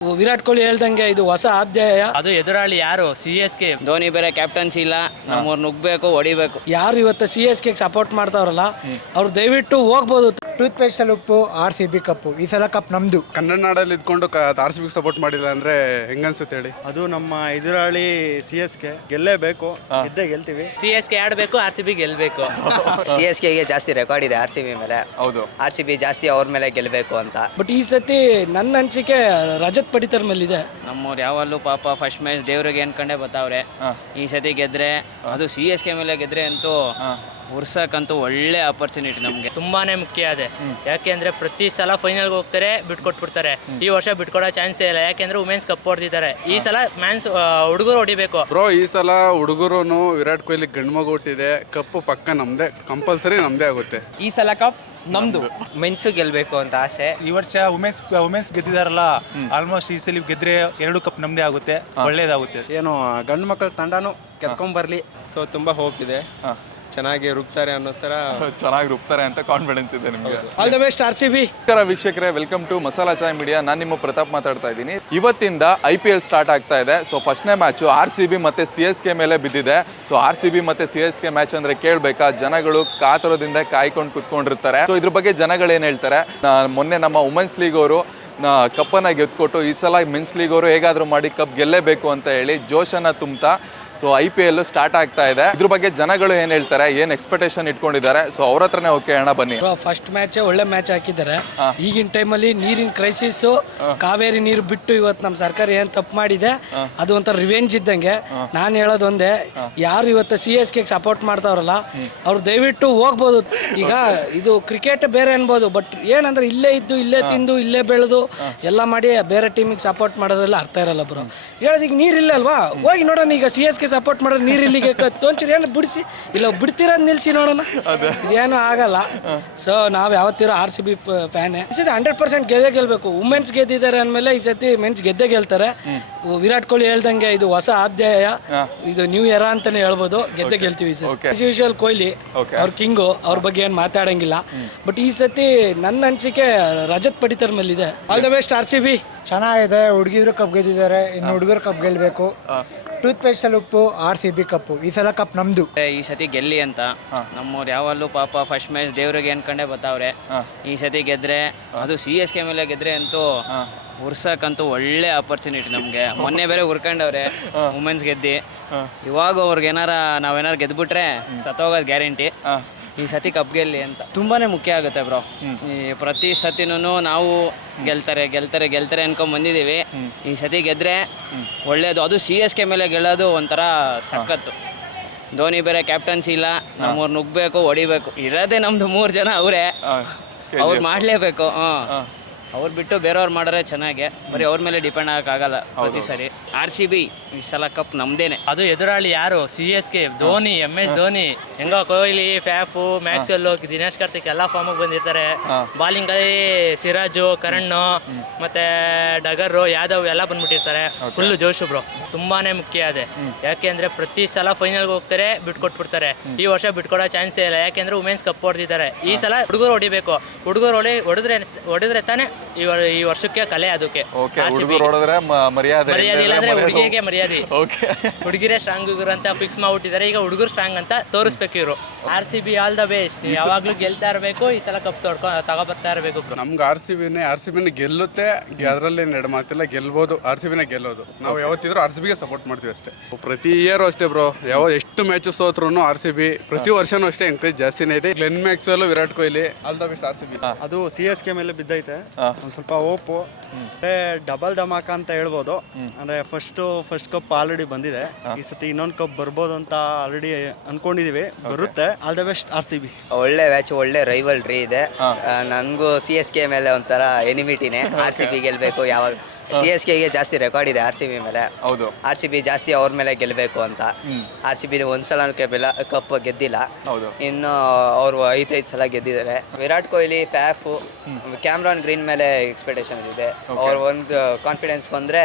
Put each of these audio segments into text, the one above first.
ವಿರಾಟ್ ಕೊಹ್ಲಿ ಹೇಳ್ದಂಗೆ ಇದು ಹೊಸ ಅಧ್ಯಾಯ. ಅದು ಎದುರಾಳಿ ಯಾರು? CSK. ಧೋನಿ ಬೇರೆ ಕ್ಯಾಪ್ಟನ್ಸಿ ಇಲ್ಲ, ನಮ್ಮವ್ರು ನುಗ್ಬೇಕು, ಹೊಡಿಬೇಕು. ಯಾರು ಇವತ್ತು CSK ಸಪೋರ್ಟ್ ಮಾಡ್ತಾವ್ರಲ್ಲ ಅವ್ರು ದಯವಿಟ್ಟು ಹೋಗ್ಬೋದು. ಟೂತ್ ಪೇಸ್ಟ್ ಅಲ್ಲಿ ಉಪ್ಪು, RCB ಕಪ್ಪು. ಈ ಸಲ ಕಪ್ ನಮ್ದು. ಕನ್ನಡ ನಾಡಲ್ಲಿ ಇದ್ಕೊಂಡು RCB ಸಪೋರ್ಟ್ ಮಾಡಿಲ್ಲ ಅಂದ್ರೆ ಹೆಂಗನ್ಸುತ್ತೆ ಹೇಳಿ? ಅದು ನಮ್ಮ ಎದುರಾಳಿ CSK ಗೆಲ್ಲೇಬೇಕು, ಗೆದ್ದೇ ಗೆಲ್ತೀವಿ. CSK ಆಡಬೇಕು, RCB ಗೆಲ್ಬೇಕು. CSKಗೆ ಜಾಸ್ತಿ ರೆಕಾರ್ಡ್ ಇದೆ RCB ಮೇಲೆ. ಹೌದು. RCB ಜಾಸ್ತಿ ಅವ್ರ ಮೇಲೆ ಗೆಲ್ಲಬೇಕು ಅಂತ. ಬಟ್ ಈ ಸತಿ ನನ್ನ ಅನಿಸಿಕೆ ರಜತ್ ಪಡಿತರ ಮೇಲಿದೆ. ನಮ್ಮವ್ರು ಯಾವಲ್ಲೂ ಪಾಪ ಫಸ್ಟ್ ಮ್ಯಾಚ್ ದೇವ್ರಿಗೆ ಅನ್ಕೊಂಡೇ ಬರ್ತಾವ್ರೆ. ಈ ಸತಿ ಗೆದ್ರೆ, ಅದು CSK ಮೇಲೆ ಗೆದ್ರೆ ಅಂತೂ ಉರ್ಸಕ್ಕಂತೂ ಒಳ್ಳೆ ಆಪರ್ಚುನಿಟಿ ನಮಗೆ. ತುಂಬಾನೇ ಮುಖ್ಯ ಅದೇ. ಯಾಕೆಂದ್ರೆ ಪ್ರತಿ ಸಲ ಫೈನಲ್ಗೆ ಹೋಗ್ತಾರೆ, ಬಿಟ್ಕೊಟ್ಬಿಡ್ತಾರೆ. ಈ ವರ್ಷ ಬಿಟ್ಕೊಡೋ ಚಾನ್ಸೇ ಇಲ್ಲ, ಯಾಕೆಂದ್ರೆ ವುಮೆನ್ಸ್ ಕಪ್ ಹೊಡೆದಿದ್ದಾರೆ. ಈ ಸಲ ಹುಡುಗರು ಹೊಡಿಬೇಕು. ಬ್ರೋ, ಈ ಸಲ ಹುಡುಗರು ವಿರಾಟ್ ಕೊಹ್ಲಿ ಗಂಡು ಮಗು ಹುಟ್ಟಿದೆ, ಕಪ್ಪು ಪಕ್ಕ ನಮ್ದೇ, ಕಂಪಲ್ಸರಿ ನಮ್ದೇ ಆಗುತ್ತೆ. ಈ ಸಲ ಕಪ್ ನಮ್ದು. ಮೆನ್ಸು ಗೆಲ್ಬೇಕು ಅಂತ ಆಸೆ. ಈ ವರ್ಷ ವುಮೆನ್ಸ್ ಗೆದ್ದಿದಾರಲ್ಲ, ಆಲ್ಮೋಸ್ಟ್ ಈ ಸಲ ಗೆದ್ರೆ 2 ಕಪ್ ನಮ್ದೇ ಆಗುತ್ತೆ, ಒಳ್ಳೇದಾಗುತ್ತೆ. ಏನು ಗಂಡು ಮಕ್ಕಳ ತಂಡನೂ ಗೆದ್ಕೊಂಡ್ ಬರ್ಲಿ. ಸೊ ತುಂಬಾ ಹೋಪ್ ಇದೆ, ಚೆನ್ನಾಗಿ ರುಬ್ತಾರೆ ಅನ್ನೋ ತರ. ಚೆನ್ನಾಗಿ ರುಬ್ತಾರೆ ಅಂತ ಕಾನ್ಫಿಡೆನ್ಸ್ ಇದೆ ನಿಮಗೆ. All the best RCB. ನಮಸ್ಕಾರ ವೀಕ್ಷಕರೇ, welcome to Masala Chai media. ನಾನು ನಿಮ್ಮ ಪ್ರತಾಪ್ ಮಾತಾಡ್ತಾ ಇದ್ದೀನಿ. ಇವತ್ತಿಂದ IPL ಸ್ಟಾರ್ಟ್ ಆಗ್ತಾ ಇದೆ. ಸೊ ಫಸ್ಟ್ನೇ ಮ್ಯಾಚು RCB ಮತ್ತು CSK ಮೇಲೆ ಬಿದ್ದಿದೆ. ಸೊ RCB ಮತ್ತು CSK ಮ್ಯಾಚ್ ಅಂದರೆ ಕೇಳಬೇಕಾ, ಜನಗಳು ಕಾತರದಿಂದ ಕಾಯ್ಕೊಂಡು ಕುತ್ಕೊಂಡಿರ್ತಾರೆ. ಸೊ ಇದ್ರ ಬಗ್ಗೆ ಜನಗಳು ಏನು ಹೇಳ್ತಾರೆ? ಮೊನ್ನೆ ನಮ್ಮ ವುಮೆನ್ಸ್ ಲೀಗ್ ಅವರು ಕಪ್ಪನ್ನು ಗೆದ್ಕೊಟ್ಟು ಈ ಸಲ ಮೆನ್ಸ್ ಲೀಗ್ ಅವರು ಹೇಗಾದರೂ ಮಾಡಿ ಕಪ್ ಗೆಲ್ಲೇಬೇಕು ಅಂತ ಹೇಳಿ ಜೋಶನ್ನು ತುಂಬ್ತಾ ಸೊ IPL ಸ್ಟಾರ್ಟ್ ಆಗ್ತಾ ಇದೆ. ಇದ್ರ ಬಗ್ಗೆ ಜನಗಳು ಏನು ಹೇಳ್ತಾರೆ, ಏನು ಎಕ್ಸ್ಪೆಕ್ಟೇಷನ್ ಇಟ್ಕೊಂಡಿದ್ದಾರೆ, ಸೊ ಅವ್ರ ಹತ್ರನೇ ಓಕೆ ಅಣ್ಣ ಬನ್ನಿ. ಫಸ್ಟ್ ಮ್ಯಾಚ್ ಒಳ್ಳೆ ಮ್ಯಾಚ್ ಹಾಕಿದ್ದಾರೆ. ಈಗಿನ ಟೈಮಲ್ಲಿ ನೀರಿನ ಕ್ರೈಸಿಸ್, ಕಾವೇರಿ ನೀರು ಬಿಟ್ಟು ಇವತ್ತು ನಮ್ಮ ಸರ್ಕಾರ ಏನು ತಪ್ಪು ಮಾಡಿದೆ ಅದು ಒಂಥರ ರಿವೆಂಜ್ ಇದ್ದಂಗೆ. ನಾನು ಹೇಳೋದು ಒಂದೇ, ಯಾರು ಇವತ್ತು CSK ಸಪೋರ್ಟ್ ಮಾಡ್ತಾವ್ರಲ್ಲ ಅವ್ರು ದಯವಿಟ್ಟು ಹೋಗ್ಬೋದು. ಈಗ ಇದು ಕ್ರಿಕೆಟ್ ಬೇರೆ ಅನ್ಬೋದು, ಬಟ್ ಏನಂದ್ರೆ ಇಲ್ಲೇ ಇದ್ದು, ಇಲ್ಲೇ ತಿಂದು, ಇಲ್ಲೇ ಬೆಳೆದು ಎಲ್ಲ ಮಾಡಿ ಬೇರೆ ಟೀಮಿಗೆ ಸಪೋರ್ಟ್ ಮಾಡೋದ್ರೆಲ್ಲ ಅರ್ಥ ಇರಲ್ಲ ಬ್ರೋ. ಹೇಳೋದು ಈಗ ನೀರಿಲ್ಲ ಅಲ್ವಾ, ಹೋಗಿ ನೋಡೋಣ. ಈಗ CSK ಸಪೋರ್ಟ್ ಮಾಡೋದು ನೀರಿಲ್ಲಿಗೆ ಒಂಚೂರು ಏನು ಬಿಡಿಸಿ, ಇಲ್ಲ ಬಿಡ್ತಿರೋದು ನಿಲ್ಸಿ ನೋಡೋಣ, ಇದೇನು ಆಗಲ್ಲ. ಸೊ ನಾವು ಯಾವತ್ತಿರೋ RCB ಫ್ಯಾನೇ. ಈ ಸತಿ 100% ಗೆಲ್ಬೇಕು. ವುಮೆನ್ಸ್ ಗೆದ್ದಿದ್ದಾರೆ ಅಂದಮೇಲೆ ಈ ಸತಿ ಮೆನ್ಸ್ ಗೆದ್ದೇ ಗೆಲ್ತಾರೆ. ವಿರಾಟ್ ಕೊಹ್ಲಿ ಹೇಳ್ದಂಗೆ ಇದು ಹೊಸ ಅಧ್ಯಾಯ, ಇದು ನ್ಯೂ ಇಯರ್ ಅಂತಾನೆ ಹೇಳ್ಬೋದು. ಗೆದ್ದೇ ಗೆಲ್ತೀವಿ ಸರ್. ಯೂಶುವಲ್ ಕೊಹ್ಲಿ ಅವ್ರ ಕಿಂಗು, ಅವ್ರ ಬಗ್ಗೆ ಏನು ಮಾತಾಡಂಗಿಲ್ಲ. ಬಟ್ ಈ ಸತಿ ನನ್ನ ಅನಿಸಿಕೆ ರಜತ್ ಪಡಿತರ ಮೇಲಿದೆ. All the best RCB. ಚೆನ್ನಾಗಿದೆ, ಹುಡುಗಿದ್ರು ಕಪ್ ಗೆದ್ದಿದ್ದಾರೆ, ಇನ್ನು ಹುಡುಗರು ಕಪ್ ಗೆಲ್ಬೇಕು. ಟೂತ್ ಪೇಸ್ಟ್ ಅಲ್ಲಿ ಉಪ್ಪು, RCB ಕಪ್ಪು. ಈ ಸಲ ಕಪ್ ನಮ್ದು. ಈ ಸತಿ ಗೆಲ್ಲಿ ಅಂತ ನಮ್ಮವ್ರು ಯಾವಲ್ಲೂ ಪಾಪ ಫಸ್ಟ್ ಮ್ಯಾಚ್ ದೇವ್ರಿಗೆ ಅನ್ಕೊಂಡೇ ಬರ್ತಾವ್ರೆ. ಈ ಸತಿ ಗೆದ್ರೆ, ಅದು CSK ಮೇಲೆ ಗೆದ್ರೆ ಅಂತೂ ಉರ್ಸಕ್ಕಂತೂ ಒಳ್ಳೆ ಆಪರ್ಚುನಿಟಿ ನಮಗೆ. ಮೊನ್ನೆ ಬೇರೆ ಉರ್ಕೊಂಡವ್ರೆ ವುಮೆನ್ಸ್ ಗೆದ್ದಿ. ಇವಾಗ ಅವ್ರಿಗೇನಾರ ನಾವೇನಾರು ಗೆದ್ಬಿಟ್ರೆ ಸತ್ತೋಗೋದು ಗ್ಯಾರಂಟಿ. ಈ ಸತಿ ಕಪ್ ಗೆಲ್ಲಿ ಅಂತ ತುಂಬಾನೇ ಮುಖ್ಯ ಆಗುತ್ತೆ ಬ್ರೋ. ಈ ಪ್ರತಿ ಸತಿನೂ ನಾವು ಗೆಲ್ತಾರೆ ಅನ್ಕೊಂಡ್ ಬಂದಿದ್ದೀವಿ. ಈ ಸತಿ ಗೆದ್ರೆ ಒಳ್ಳೇದು. ಅದು CSK ಮೇಲೆ ಗೆಲ್ಲೋದು ಒಂಥರ ಸಖತ್ತು. ಧೋನಿ ಬೇರೆ ಕ್ಯಾಪ್ಟನ್ಸಿ ಇಲ್ಲ, ನಮ್ಮವ್ರು ನುಗ್ಬೇಕು, ಹೊಡಿಬೇಕು. ಇರೋದೇ ನಮ್ದು 3 ಜನ ಅವರೇ, ಅವ್ರು ಮಾಡಲೇಬೇಕು. ಅವ್ರು ಬಿಟ್ಟು ಬೇರೆಯವ್ರು ಮಾಡಿದ್ರೆ ಚೆನ್ನಾಗೆ, ಬರೀ ಅವ್ರ ಮೇಲೆ ಡಿಪೆಂಡ್ ಆಗೋಕ್ಕಾಗಲ್ಲ ಪ್ರತಿ ಸರಿ. RCB ಈ ಸಲ ಕಪ್ ನಮ್ದೇನೆ. ಅದು ಎದುರಾಳಿ ಯಾರು? CSK. ಧೋನಿ, MS ಧೋನಿ. ಹೆಂಗೋ ಕೊಹ್ಲಿ, ಫ್ಯಾಫು, ಮ್ಯಾಕ್ಸ್ವೆಲ್, ದಿನೇಶ್ ಕಾರ್ತಿಕ್ ಎಲ್ಲ ಫಾರ್ಮಿಗೆ ಬಂದಿರ್ತಾರೆ. ಬಾಲಿಂಗ್ ಅಲ್ಲಿ ಸಿರಾಜು, ಕರಣ್, ಮತ್ತೆ ಡಗರು, ಯಾದವ್ ಎಲ್ಲ ಬಂದ್ಬಿಟ್ಟಿರ್ತಾರೆ. Full ಜೋಶು bro. ತುಂಬಾನೇ ಮುಖ್ಯ ಅದೇ. ಯಾಕೆಂದ್ರೆ ಪ್ರತಿ ಸಲ ಫೈನಲ್ಗೆ ಹೋಗ್ತಾರೆ, ಬಿಟ್ಕೊಟ್ಬಿಡ್ತಾರೆ. ಈ ವರ್ಷ ಬಿಟ್ಕೊಡೋ ಚಾನ್ಸೇ ಇಲ್ಲ, ಯಾಕೆಂದ್ರೆ ವುಮೆನ್ಸ್ ಕಪ್ ಹೊಡೆದಿದ್ದಾರೆ. ಈ ಸಲ ಹುಡುಗರು ಹೊಡಿಬೇಕು. ಹುಡುಗರು ಹೊಡೆದ್ರೆ ತಾನೇ ಈ ವರ್ಷಕ್ಕೆ ಕಲೆ. ಅದಕ್ಕೆ ಮರ್ಯಾದೆ ಇಲ್ಲ ಅಂದ್ರೆ ಹುಡುಗಿಗೆ ಮರ್ಯಾದೆ. ಹುಡುಗಿರೇ ಸ್ಟ್ರಾಂಗ್ ಅಂತ ಫಿಕ್ಸ್ ಮಾಡ್ಬಿಟ್ಟಿದ್ದಾರೆ. ಈಗ ಹುಡುಗರು ಸ್ಟ್ರಾಂಗ್ ಅಂತ ತೋರಿಸ್ಬೇಕು ಇವರು. RCB all the best. ಯಾವಾಗ್ಲೂ ಗೆಲ್ತಾ ಇರಬೇಕು. ಈ ಸಲ ಕಪ್ ತಗೊಬರ್ತಾ ಇರಬೇಕು. ನಮ್ಗೆ RCB ಗೆಲ್ಲುತ್ತೆ, ಅದರಲ್ಲಿ ಎರಡು ಮಾತಿಲ್ಲ, ಗೆಲ್ಬೋದು. RCB ಗೆಲ್ಲೋದು. ನಾವು ಯಾವತ್ತಿದ್ರು RCB ಸಪೋರ್ಟ್ ಮಾಡ್ತೀವಿ ಅಷ್ಟೇ. ಪ್ರತಿ ಇಯರ್ ಅಷ್ಟೇ ಬ್ರೋ, ಎಷ್ಟು ಮ್ಯಾಚ್ ಸೋತ್ರು RCB ಪ್ರತಿ ವರ್ಷನೂ ಅಷ್ಟೇ ಎಂಕರೇಜ್ ಜಾಸ್ತಿನೇ ಇದೆ. Glenn Maxwell, Virat Kohli, all the best RCB. ಅದು CSK ಮೇಲೆ ಬಿದ್ದೈತೆ, ಒಂದು ಸ್ವಲ್ಪ ಹೋಪು. ಡಬಲ್ ಧಮಾಕ ಅಂತ ಹೇಳ್ಬೋದು. ಅಂದ್ರೆ ಫಸ್ಟ್ ಕಪ್ ಆಲ್ರೆಡಿ ಬಂದಿದೆ. ಈ ಸತಿ ಇನ್ನೊಂದು ಕಪ್ ಬರ್ಬೋದು ಅಂತ ಆಲ್ರೆಡಿ ಅನ್ಕೊಂಡಿದೀವಿ. ಬರುತ್ತೆ. All the best RCB. ಒಳ್ಳೆ ಮ್ಯಾಚ್, ಒಳ್ಳೆ ರೈವಲ್ರಿ ಇದೆ. ನನಗೂ CSK ಮೇಲೆ ಒಂಥರ ಎನಿಮಿಟಿನೇ. RCB ಗೆಲ್ಬೇಕು. ಯಾವಾಗ CSKಗೆ ಜಾಸ್ತಿ ರೆಕಾರ್ಡ್ ಇದೆ RCB ಮೇಲೆ. ಹೌದು. RCB ಜಾಸ್ತಿ ಅವ್ರ ಮೇಲೆ ಗೆಲ್ಲಬೇಕು ಅಂತ. RCB ಒಂದ್ಸಲ ಕಪ್ ಗೆದ್ದಿಲ್ಲ, ಇನ್ನು ಅವರು 5 ಸಲ ಗೆದ್ದಿದ್ದಾರೆ. ವಿರಾಟ್ ಕೊಹ್ಲಿ, ಫ್ಯಾಫು, ಕ್ಯಾಮ್ರಾನ್ ಗ್ರೀನ್ ಮೇಲೆ ಎಕ್ಸ್ಪೆಕ್ಟೇಷನ್ ಇದೆ. ಅವ್ರ ಒಂದು ಕಾನ್ಫಿಡೆನ್ಸ್ ಬಂದ್ರೆ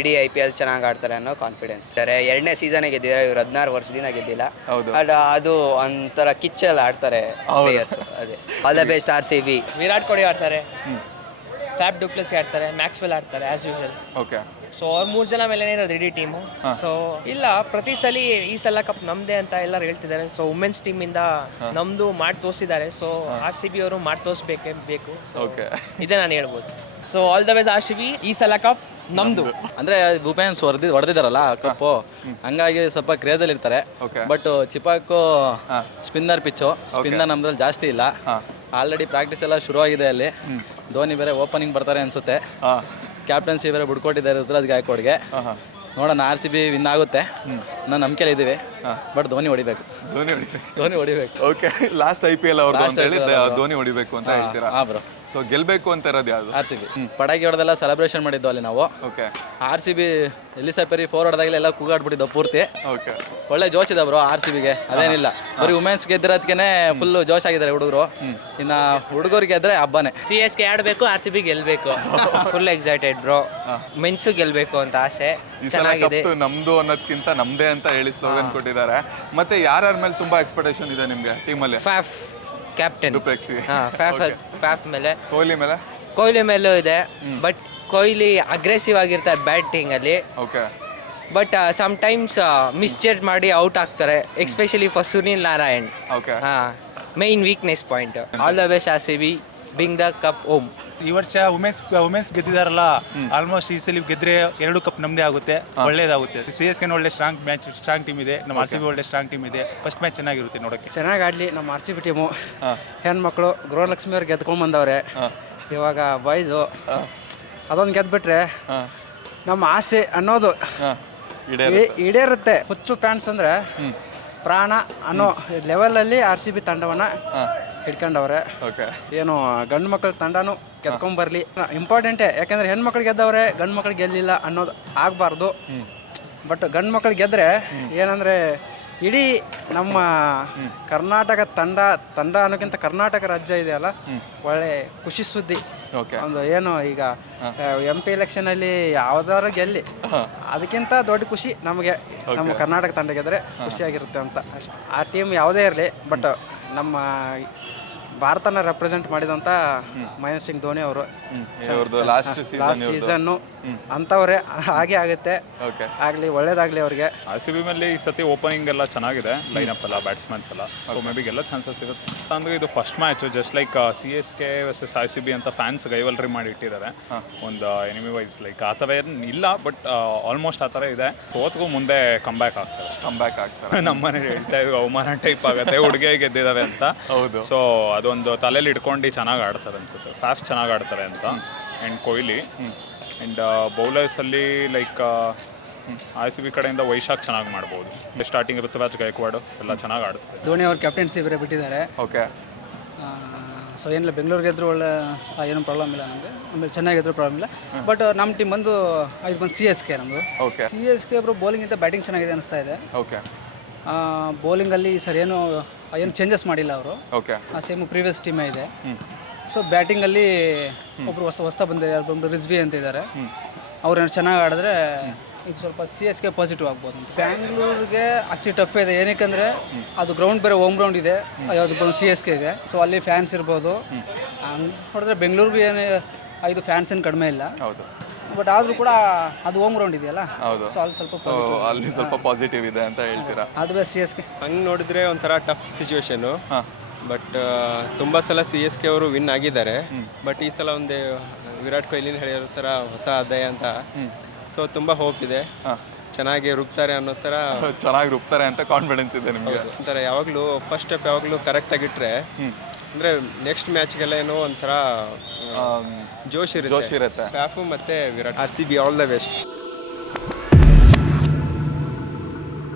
ಇಡೀ IPL ಚೆನ್ನಾಗಿ ಆಡ್ತಾರೆ ಅನ್ನೋ ಕಾನ್ಫಿಡೆನ್ಸ್ ಇದ್ದಾರೆ. 2ನೇ ಸೀಸನ್ ಗೆದ್ದಿದ್ದಾರೆ ಇವ್ರು, 16 ವರ್ಷದಿಂದ ಗೆದ್ದಿಲ್ಲ. ಅದು ಒಂಥರ ಕಿಚ್ಚಲ್ಲಿ ಆಡ್ತಾರೆ ಪ್ಲೇಯರ್ಸ್. ಅದೇ all the best RCB. Virat Kohli ಆಡ್ತಾರೆ. ಫ್ಯಾಬ್ ಡುಪ್ಲೆಸ್ ಆಡ್ತಾರೆ, ಮ್ಯಾಕ್ಸ್ವೆಲ್ ಆಡ್ತಾರೆ ಆ್ಯಸ್ ಯೂಶಲ್. ಓಕೆ. ಸೊ ಅವ್ರು 3 ಜನ ಮೇಲೆ ಇರೋದು ಇಡೀ ಟೀಮು. ಸೊ ಇಲ್ಲ, ಪ್ರತಿ ಸಲ ಈ ಸಲ ಕಪ್ ನಮ್ಮದೇ ಅಂತ ಎಲ್ಲರೂ ಹೇಳ್ತಿದ್ದಾರೆ. ಸೊ ವುಮೆನ್ಸ್ ಟೀಮಿಂದ ನಮ್ಮದು ಮಾಡಿ ತೋರಿಸಿದ್ದಾರೆ. ಸೊ RCB ಅವರು ಮಾಡಿ ತೋರಿಸ್ಬೇಕೇ ಬೇಕು. ಓಕೆ. ಇದೇ ನಾನು ಹೇಳ್ಬೋದು. So all the ways RCB, ಈ ಸಲ ಕಪ್ ನಮ್ಮದು. ಅಂದರೆ ವುಮೆನ್ಸ್ ಹೊಡೆದಿದ್ದಾರಲ್ಲ ಕಪ್ಪು, ಹಂಗಾಗಿ ಸ್ವಲ್ಪ ಕ್ರೇಜಲ್ಲಿ ಇರ್ತಾರೆ. ಬಟ್ ಚಿಪಾಕು ಸ್ಪಿನ್ನರ್ ಪಿಚ್ಚು, ಸ್ಪಿನ್ನರ್ ನಮ್ದ್ರಲ್ಲಿ ಜಾಸ್ತಿ ಇಲ್ಲ. ಆಲ್ರೆಡಿ ಪ್ರಾಕ್ಟೀಸ್ ಎಲ್ಲ ಶುರುವಾಗಿದೆ ಅಲ್ಲಿ. ಧೋನಿ ಬೇರೆ ಓಪನಿಂಗ್ ಬರ್ತಾರೆ ಅನಿಸುತ್ತೆ. ಕ್ಯಾಪ್ಟನ್ಸಿ ಬೇರೆ ಬಿಡ್ಕೊಟ್ಟಿದ್ದಾರೆ ಋತುರಾಜ್ ಗಾಯಕ್ವಾಡ್ಗೆ. ನೋಡೋಣ, RCB ವಿನ್ ಆಗುತ್ತೆ ನಾನು ನಂಬಿಕೆಯಲ್ಲಿ ಇದ್ದೀವಿ. ಬಟ್ ಧೋನಿ ಹೊಡಿಬೇಕು. ಧೋನಿ ಹೊಡಿಬೇಕು. ಓಕೆ. ಲಾಸ್ಟ್ IPL ಅವ್ರದ್ದು ಅಂತ ಹೇಳಿ ಧೋನಿ ಹೊಡಿಬೇಕು ಅಂತ ಹೇಳ್ತೀರಾ? ಹಾಂ ಬ್ರೋ. ಸೊ ಗೆಲ್ಬೇಕು ಅಂತ ಇರೋದು ಯಾವುದು? RCB. ಪಟಾಕಿ ಹೊಡೆದೆಲ್ಲ ಸೆಲೆಬ್ರೇಷನ್ ಮಾಡಿದ್ದು ಅಲ್ಲಿ ನಾವು. ಓಕೆ. RCB ಎಲ್ಲಿಸಪೇರಿ 4 ಹೊಡೆದಾಗಲೇ ಎಲ್ಲ ಕೂಗಾಡ್ಬಿಟ್ಟಿದ್ದು ಪೂರ್ತಿ. ಓಕೆ. ಒಳ್ಳೆ ಜೋಶ್ ಇದೆ ಬ್ರೋ RCBಗೆ. ಅದೇನಿಲ್ಲ, ಬರೀ ವುಮೆನ್ಸ್ ಗೆದ್ದಿರೋದಕ್ಕೆ ಫುಲ್ ಜೋಶ್ ಆಗಿದ್ದಾರೆ ಹುಡುಗರು. ಇನ್ನು ಹುಡುಗರಿಗೆ ಗೆದ್ರೆ ಹಬ್ಬನೇ. CSK ಆಡಬೇಕು, RCB ಗೆಲ್ಲಬೇಕು. Full excited bro. ಮೆನ್ಸು ಗೆಲ್ಲಬೇಕು ಅಂತ ಆಸೆ. ಈ ಸಲ ಕಪ್ ನಮ್ದು ಅನ್ನೋದಕ್ಕಿಂತ ನಮ್ದೇ ಅಂತ ಹೇಳಿ ಸ್ಲೋಗನ್ ಕೊಟ್ಟಿದ್ದಾರೆ. ಮತ್ತೆ ಯಾರ್ಯಾರ ಮೇಲೆ ತುಂಬಾ ಎಕ್ಸ್ಪೆಕ್ಟೇಷನ್ ಇದೆ ನಿಮ್ಗೆ ಟೀಮಲ್ಲಿ? ಫ್ಯಾಫ್ ಕ್ಯಾಪ್ಟನ್. ಡುಪ್ಲೆಕ್ಸಿ. ಫ್ಯಾಫ್ ಮೇಲೆ. ಕೊಹ್ಲಿ ಮೇಲೂ ಇದೆ. ಬಟ್ ಕೊಹ್ಲಿ ಅಗ್ರೆಸಿವ್ ಆಗಿರ್ತಾರೆ ಬ್ಯಾಟಿಂಗಲ್ಲಿ. ಓಕೆ. ಬಟ್ ಸಮ್ಟೈಮ್ಸ್ ಮಿಸ್ಜಡ್ಜ್ ಮಾಡಿ ಔಟ್ ಆಗ್ತಾರೆ, especially for Sunil Narayan. Okay. Main weakness point. All the best RCB, being the cup home. ಈ ವರ್ಷ ವುಮೆನ್ಸ್ ಗೆದ್ದಿದಾರಲ್ಲ, ಆಲ್ಮೋಸ್ಟ್ ಈ ಸಲ ಗೆದ್ರೆ 2 ಕಪ್ ನಮ್ದೇ ಆಗುತ್ತೆ, ಒಳ್ಳೇದಾಗುತ್ತೆ. CSK ಒಳ್ಳೆ ಸ್ಟ್ರಾಂಗ್ ಟೀಮ್ ಇದೆ, ನಮ್ಮ RCB ಒಳ್ಳೆ ಸ್ಟ್ರಾಂಗ್ ಟೀಮ್ ಇದೆ. ಫಸ್ಟ್ ಮ್ಯಾಚ್ ಚೆನ್ನಾಗಿರುತ್ತೆ ನೋಡೋಕ್ಕೆ. ಚೆನ್ನಾಗಿ ಆಡಲಿ ನಮ್ಮ RCB ಟೀಮು. ಹೆಣ್ಮಕ್ಳು ಗೃಹಲಕ್ಷ್ಮಿ ಅವ್ರು ಗೆದ್ಕೊಂಬಂದವ್ರೆ. ಇವಾಗ ಬಾಯ್ಸು ಅದೊಂದು ಗೆದ್ಬಿಟ್ರೆ ನಮ್ಮ ಆಸೆ ಅನ್ನೋದು ಈಡೇರುತ್ತೆ. ಹುಚ್ಚು ಪ್ಯಾಂಟ್ಸ್ ಅಂದರೆ ಪ್ರಾಣ ಅನ್ನೋ ಲೆವೆಲಲ್ಲಿ RCB ತಂಡವನ್ನು ಹಿಡ್ಕೊಂಡವ್ರೆ. ಏನು ಗಂಡು ಮಕ್ಕಳ ತಂಡನೂ ಗೆದ್ಕೊಂಬರ್ಲಿ, ಇಂಪಾರ್ಟೆಂಟೇ. ಯಾಕಂದರೆ ಹೆಣ್ಮಕ್ಳು ಗೆದ್ದವ್ರೆ, ಗಂಡು ಮಕ್ಳು ಗೆಲ್ಲಿಲ್ಲ ಅನ್ನೋದು ಆಗಬಾರ್ದು. ಬಟ್ ಗಂಡು ಮಕ್ಳು ಗೆದ್ದರೆ ಏನಂದರೆ ಇಡೀ ನಮ್ಮ ಕರ್ನಾಟಕ ತಂಡ ಅನ್ನೋಕ್ಕಿಂತ ಕರ್ನಾಟಕ ರಾಜ್ಯ ಇದೆಯಲ್ಲ, ಒಳ್ಳೆ ಖುಷಿ ಸುದ್ದಿ. ಒಂದು ಏನು ಈಗ MP ಎಲೆಕ್ಷನಲ್ಲಿ ಯಾವ್ದಾದ್ರು ಗೆಲ್ಲಿ, ಅದಕ್ಕಿಂತ ದೊಡ್ಡ ಖುಷಿ ನಮಗೆ ನಮ್ಮ ಕರ್ನಾಟಕ ತಂಡ ಗೆದ್ರೆ ಖುಷಿಯಾಗಿರುತ್ತೆ ಅಂತ ಅಷ್ಟೇ. ಆ ಟೀಮ್ ಯಾವುದೇ ಇರಲಿ, ಬಟ್ ನಮ್ಮ ಭಾರತನ ರೆಪ್ರೆಸೆಂಟ್ ಮಾಡಿದಂಥ ಮಹೇಂದ್ರ ಸಿಂಗ್ ಧೋನಿ ಅವರು ಲಾಸ್ಟ್ ಸೀಸನ್ನು ಅಂಥವ್ರೆ. ಹಾಗೆ ಆಗುತ್ತೆ, ಆಗಲಿ, ಒಳ್ಳೇದಾಗಲಿ ಅವ್ರಿಗೆ. RCB ಮೇಲೆ ಈ ಸತಿ ಓಪನಿಂಗ್ ಎಲ್ಲ ಚೆನ್ನಾಗಿದೆ, ಲೈನಪ್ ಎಲ್ಲ, ಬ್ಯಾಟ್ಸ್ಮನ್ಸ್ ಎಲ್ಲ. ಸೊ ಮೇ ಬಿ ಎಲ್ಲ ಚಾನ್ಸಸ್ ಇರುತ್ತೆ. ಅಂದರೆ ಇದು first match, just like CSK versus RCB ಅಂತ ಫ್ಯಾನ್ಸ್ ಗೈವಲ್ರಿ ಮಾಡಿ ಇಟ್ಟಿದ್ದಾರೆ. ಒಂದು ಎನಿಮಿ ವೈಸ್ ಲೈಕ್ ಆ ಥರ ಇಲ್ಲ, ಬಟ್ ಆಲ್ಮೋಸ್ಟ್ ಆ ಥರ ಇದೆ. ಸೋತ್ಗೂ ಮುಂದೆ ಕಮ್ ಬ್ಯಾಕ್ ಆಗ್ತಾರೆ. ನಮ್ಮನೆ ಹೇಳ್ತಾ ಇದ್ರು ಅವಮಾನ ಟೈಪ್ ಆಗುತ್ತೆ, ಹುಡುಗಿ ಗೆದ್ದಿದ್ದಾರೆ ಅಂತ. ಹೌದು. ಸೊ ಅದೊಂದು ತಲೆಯಲ್ಲಿ ಇಟ್ಕೊಂಡು ಚೆನ್ನಾಗಿ ಆಡ್ತಾರೆ ಅನ್ಸುತ್ತೆ. ಫ್ಯಾಫ್ ಚೆನ್ನಾಗಿ ಆಡ್ತಾರೆ ಅಂತ. ಆ್ಯಂಡ್ ಕೊಹ್ಲಿ ಆ್ಯಂಡ್ ಬೌಲರ್ಸಲ್ಲಿ ಲೈಕ್ RCB ಕಡೆಯಿಂದ ವೈಶಾಖ್ ಚೆನ್ನಾಗಿ ಮಾಡ್ಬೋದು. ಸ್ಟಾರ್ಟಿಂಗ್ ಋತುರಾಜ್ ಗಾಯಕ್ವಾಡ್ ಎಲ್ಲ ಚೆನ್ನಾಗಿ ಆಡ್ತಾರೆ. ಧೋನಿ ಅವ್ರ ಕ್ಯಾಪ್ಟನ್ಸಿ ಬೇರೆ ಬಿಟ್ಟಿದ್ದಾರೆ. ಓಕೆ. ಸೊ ಏನಿಲ್ಲ, ಬೆಂಗಳೂರು ಗೆದ್ರು ಒಳ್ಳೆ ಏನೂ ಪ್ರಾಬ್ಲಮ್ ಇಲ್ಲ ನಮಗೆ. ಆಮೇಲೆ ಚೆನ್ನಾಗಿದ್ರು ಪ್ರಾಬ್ಲಮ್ ಇಲ್ಲ. ಬಟ್ ನಮ್ಮ ಟೀಮ್ ಬಂದು CSK ನಮ್ಮದು. ಓಕೆ. CSK ಒಬ್ಬರು ಬೌಲಿಂಗಿಂತ ಬ್ಯಾಟಿಂಗ್ ಚೆನ್ನಾಗಿದೆ ಅನಿಸ್ತಾ ಇದೆ. ಓಕೆ. ಬೌಲಿಂಗಲ್ಲಿ ಸರ್ ಏನು ಚೇಂಜಸ್ ಮಾಡಿಲ್ಲ ಅವರು. ಓಕೆ. ಸೇಮ್ ಪ್ರೀವಿಯಸ್ ಟೀಮೇ ಇದೆ. ಸೊ ಬ್ಯಾಟಿಂಗಲ್ಲಿ ಒಬ್ಬರು ಹೊಸ ಬಂದಿದ್ದಾರೆ, ಒಬ್ಬರು ರಿಜ್ವಿ ಅಂತ ಇದ್ದಾರೆ. ಅವ್ರೇನು ಚೆನ್ನಾಗಿ ಆಡಿದ್ರೆ ಇದು ಸ್ವಲ್ಪ CSK ಪಾಸಿಟಿವ್ ಆಗ್ಬೋದು ಅಂತ. ಬ್ಯಾಂಗ್ಳೂರಿಗೆ ಆಕ್ಚುಲಿ ಟಫ್ ಇದೆ, ಏನಕ್ಕೆ ಅದು ಗ್ರೌಂಡ್ ಬೇರೆ ಹೋಮ್ ಗ್ರೌಂಡ್ ಇದೆ ಯಾವುದು CSKಗೆ. ಸೊ ಅಲ್ಲಿ ಫ್ಯಾನ್ಸ್ ಇರ್ಬೋದು. ಹಂಗೆ ನೋಡಿದ್ರೆ ಬೆಂಗಳೂರಿಗೆ ಏನು 5 ಫ್ಯಾನ್ಸ್ ಏನು ಕಡಿಮೆ ಇಲ್ಲ. ಹೌದು. ಬಟ್ ಆದರೂ ಕೂಡ ಅದು ಹೋಮ್ ಗ್ರೌಂಡ್ ಇದೆಯಲ್ಲ, ಸೊ ಅಲ್ಲಿ ಸ್ವಲ್ಪ ಪಾಸಿಟಿವ್ ಇದೆ ಅಂತ ಹೇಳ್ತೀರಾ? ಅದು ಬೇಸ್ CSK. ಹಂಗೆ ನೋಡಿದ್ರೆ ಒಂಥರ ಟಫ್ ಸಿಚುವೇಶನು. ಬಟ್ ತುಂಬ ಸಲ CSK ಅವರು ವಿನ್ ಆಗಿದ್ದಾರೆ. ಬಟ್ ಈ ಸಲ ಒಂದು ವಿರಾಟ್ ಕೊಹ್ಲಿನ ಹೇಳಿರೋ ಥರ ಹೊಸ ಅಧ್ಯಾಯ ಅಂತ. ಸೊ ತುಂಬ ಹೋಪ್ ಇದೆ, ಚೆನ್ನಾಗಿ ರುಬ್ತಾರೆ ಅನ್ನೋ ಥರ. ಚೆನ್ನಾಗಿ ರುಬ್ತಾರೆ ಅಂತ ಕಾನ್ಫಿಡೆನ್ಸ್ ಇದೆ ನಿಮಗೆ? ಒಂಥರ ಯಾವಾಗಲೂ ಫಸ್ಟ್ ಸ್ಟೆಪ್ ಯಾವಾಗಲೂ ಕರೆಕ್ಟಾಗಿಟ್ಟರೆ, ಅಂದರೆ ನೆಕ್ಸ್ಟ್ ಮ್ಯಾಚ್ಗೆಲ್ಲ ಏನೋ ಒಂಥರ ಜೋಶ್ ಇರುತ್ತೆ. ಫ್ಯಾಫು ಮತ್ತು Virat. RCB all the best.